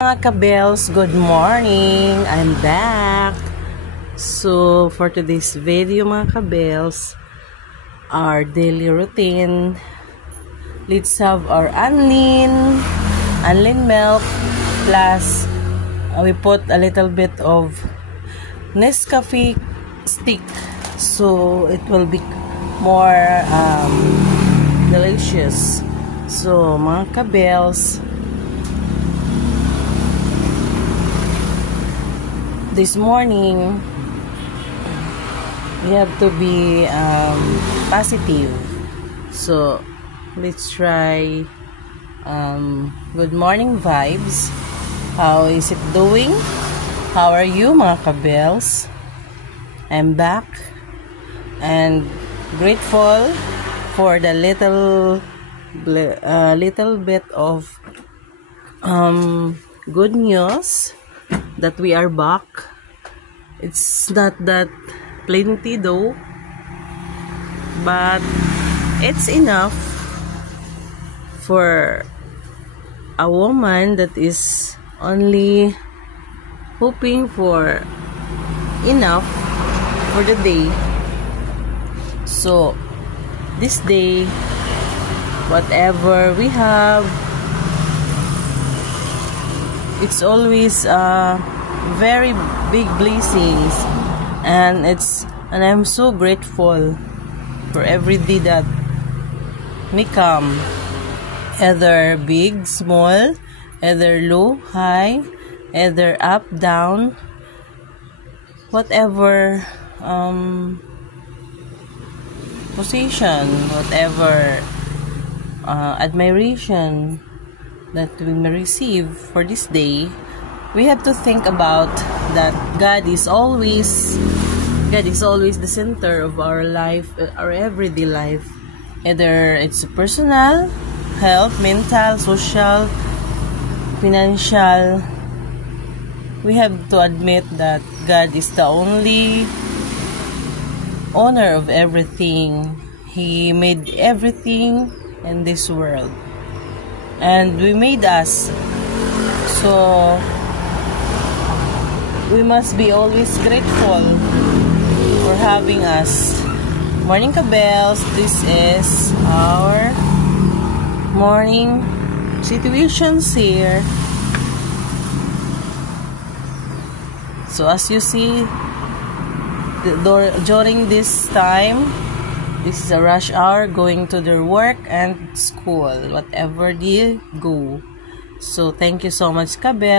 Mga kabels, good morning! I'm back! So, for today's video mga kabels, our daily routine, let's have our unlean milk, plus we put a little bit of Nescafe stick, so it will be more delicious. So, mga kabels, this morning we have to be positive. So let's try good morning vibes. How is it doing? How are you mga kabels? I'm back and grateful for the little bit of good news that we are back. It's not that plenty though, but it's enough for a woman that is only hoping for enough for the day. So this day, whatever we have, it's always very big blessings, and I'm so grateful for every day that may come, either big, small, either low, high, either up, down, whatever position, whatever admiration that we may receive for this day. We have to think about that God is always the center of our life, our everyday life. Either it's personal, health, mental, social, financial. We have to admit that God is the only owner of everything. He made everything in this world, and we made us. So we must be always grateful for having us. Morning kabels, this is our morning situations here. So as you see, during this time, this is a rush hour going to their work and school, whatever they go. So thank you so much kabels.